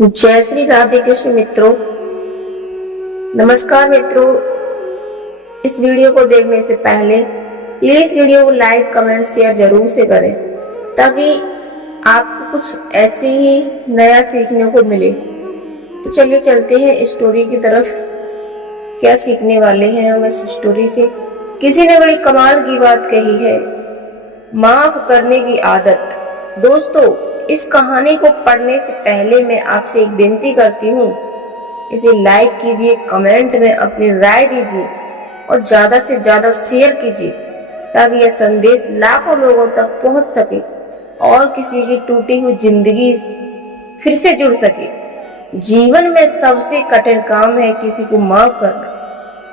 जय श्री राधे कृष्ण मित्रों। नमस्कार मित्रों, इस वीडियो को देखने से पहले प्लीज वीडियो को लाइक कमेंट शेयर जरूर से करें ताकि आपको कुछ ऐसे ही नया सीखने को मिले। तो चलिए चलते हैं स्टोरी की तरफ। क्या सीखने वाले हैं हम इस स्टोरी से? किसी ने बड़ी कमाल की बात कही है, माफ करने की आदत। दोस्तों, इस कहानी को पढ़ने से पहले मैं आपसे एक विनती करती हूँ, इसे लाइक कीजिए, कमेंट में अपनी राय दीजिए और ज्यादा से ज्यादा शेयर कीजिए ताकि यह संदेश लाखों लोगों तक पहुंच सके और किसी की टूटी हुई जिंदगी फिर से जुड़ सके। जीवन में सबसे कठिन काम है किसी को माफ करना।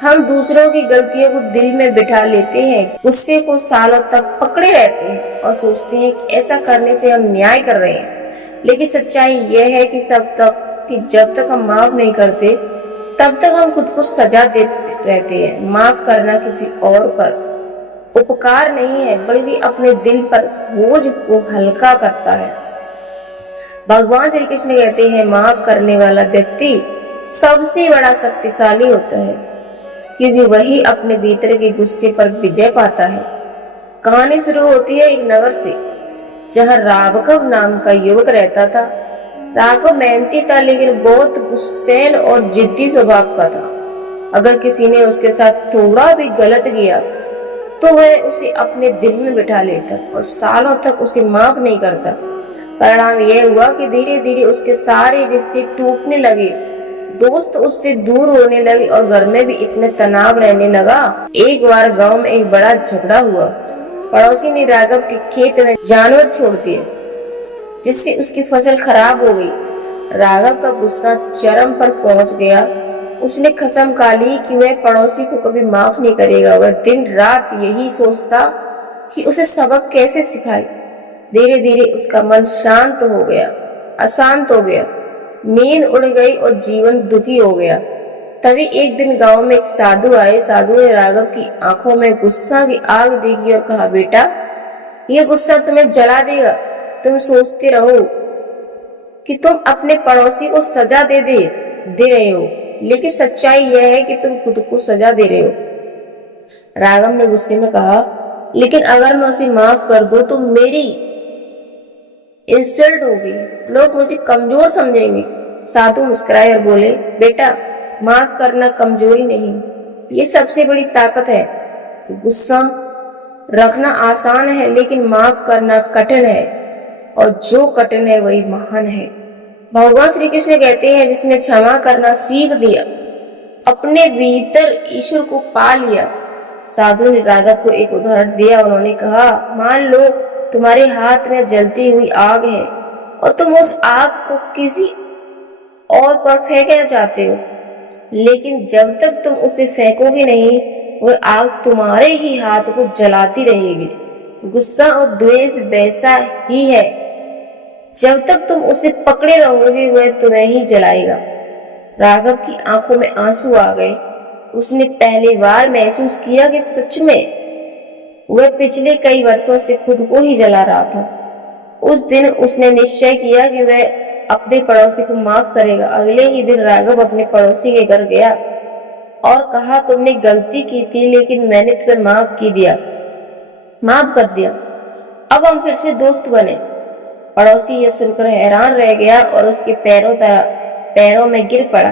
हम दूसरों की गलतियों को दिल में बिठा लेते हैं, गुस्से को सालों तक पकड़े रहते हैं और सोचते हैं कि ऐसा करने से हम न्याय कर रहे हैं। लेकिन सच्चाई यह है कि जब तक हम माफ नहीं करते तब तक हम खुद को सजा देते रहते हैं। माफ करना किसी और पर उपकार नहीं है बल्कि अपने दिल पर बोझ को हल्का करता है। भगवान श्री कृष्ण कहते हैं, माफ करने वाला व्यक्ति सबसे बड़ा शक्तिशाली होता है क्योंकि वही अपने भीतर के गुस्से पर विजय पाता है। कहानी शुरू होती है एक नगर से जहां राघव नाम का युवक रहता था। राघव मेहनती था लेकिन बहुत गुस्सैल और जिद्दी स्वभाव का था। अगर किसी ने उसके साथ थोड़ा भी गलत किया तो वह उसे अपने दिल में बिठा लेता और सालों तक उसे माफ नहीं करता। परिणाम यह हुआ कि धीरे धीरे उसके सारे रिश्ते टूटने लगे, दोस्त उससे दूर होने लगे और घर में भी इतने तनाव रहने लगा। एक बार गांव में एक बड़ा झगड़ा हुआ। पड़ोसी ने राघव के खेत में जानवर छोड़ दिए जिससे उसकी फसल खराब हो गई। राघव का गुस्सा चरम पर पहुंच गया। उसने कसम खा ली कि वह पड़ोसी को कभी माफ नहीं करेगा। वह दिन रात यही सोचता कि उसे सबक कैसे सिखाए। धीरे धीरे उसका मन अशांत हो गया, नींद उड़ गई और जीवन दुखी हो गया। तभी एक दिन गांव में एक साधु आए। साधु ने राघव की आंखों में गुस्सा की आग देखी और कहा, बेटा, यह गुस्सा तुम्हें जला देगा। तुम सोचते रहो कि तुम अपने पड़ोसी को सजा दे रहे हो, लेकिन सच्चाई यह है कि तुम खुद को सजा दे रहे हो। राघव ने गुस्से में कहा, लेकिन अगर मैं उसे माफ कर दूं तो मेरी इंसल्ट होगी, लोग मुझे कमजोर समझेंगे। साधु मुस्कुराए और बोले, बेटा, माफ करना कमजोरी नहीं, ये सबसे बड़ी ताकत है। गुस्सा रखना आसान है लेकिन माफ करना कठिन है और जो कठिन है वही महान है। भगवान श्री कृष्ण कहते हैं, जिसने क्षमा करना सीख लिया अपने भीतर ईश्वर को पा लिया। साधु ने राघव को एक उदाहरण दिया। उन्होंने कहा, मान लो तुम्हारे हाथ में जलती हुई आग है और तुम उस आग को किसी और पर फेंकना चाहते हो, लेकिन जब तक तुम उसे फेंकोगे नहीं वह आग तुम्हारे ही हाथ को जलाती रहेगी। गुस्सा और द्वेष वैसा ही है, जब तक तुम उसे पकड़े रहोगे वह तुम्हें ही जलाएगा। राघव की आंखों में आंसू आ गए। उसने पहली बार महसूस किया कि सच में वह पिछले कई वर्षों से खुद को ही जला रहा था। उस दिन उसने निश्चय किया कि वह अपने पड़ोसी को माफ करेगा। अगले ही दिन राघव अपने पड़ोसी के घर गया और कहा, तुमने गलती की थी लेकिन मैंने तुम्हें माफ कर दिया। अब हम फिर से दोस्त बने। पड़ोसी यह सुनकर हैरान रह गया और उसके पैरों में गिर पड़ा।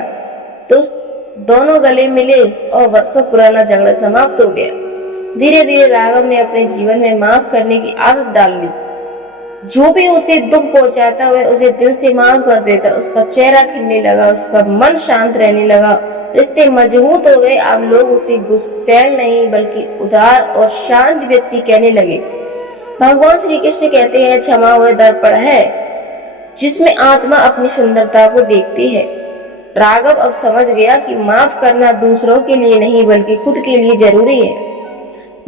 दोनों गले मिले और वर्षों पुराना झगड़ा समाप्त हो गया। धीरे धीरे राघव ने अपने जीवन में माफ करने की आदत डाल ली। जो भी उसे दुख पहुंचाता वह उसे दिल से माफ कर देता। उसका चेहरा खिलने लगा, उसका मन शांत रहने लगा, रिश्ते मजबूत हो गए। अब लोग उसे गुस्सैल नहीं बल्कि उदार और शांत व्यक्ति कहने लगे। भगवान श्री कृष्ण कहते हैं, क्षमा वह दर्पण है जिसमें आत्मा अपनी सुंदरता को देखती है। राघव अब समझ गया कि माफ करना दूसरों के लिए नहीं बल्कि खुद के लिए जरूरी है।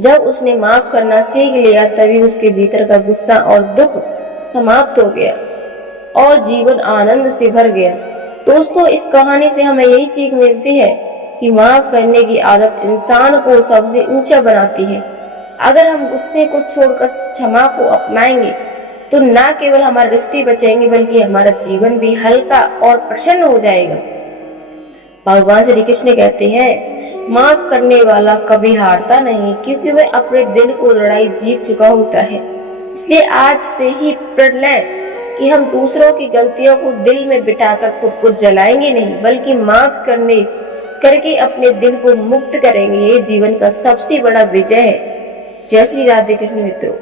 जब उसने माफ करना सीख लिया तभी उसके भीतर का गुस्सा और दुख समाप्त हो गया और जीवन आनंद से भर गया। दोस्तों, इस कहानी से हमें यही सीख मिलती है कि माफ करने की आदत इंसान को सबसे ऊंचा बनाती है। अगर हम गुस्से को छोड़कर क्षमा को अपनाएंगे तो न केवल हमारे रिश्ते बचेंगे बल्कि हमारा जीवन भी हल्का और प्रसन्न हो जाएगा। भगवान श्री कृष्ण कहते हैं, माफ करने वाला कभी हारता नहीं, क्योंकि वह अपने दिल को लड़ाई जीत चुका होता है। इसलिए आज से ही प्रण लें कि हम दूसरों की गलतियों को दिल में बिठाकर खुद को जलाएंगे नहीं, बल्कि माफ करके अपने दिल को मुक्त करेंगे। ये जीवन का सबसे बड़ा विजय है। जय श्री राधे कृष्ण मित्रों।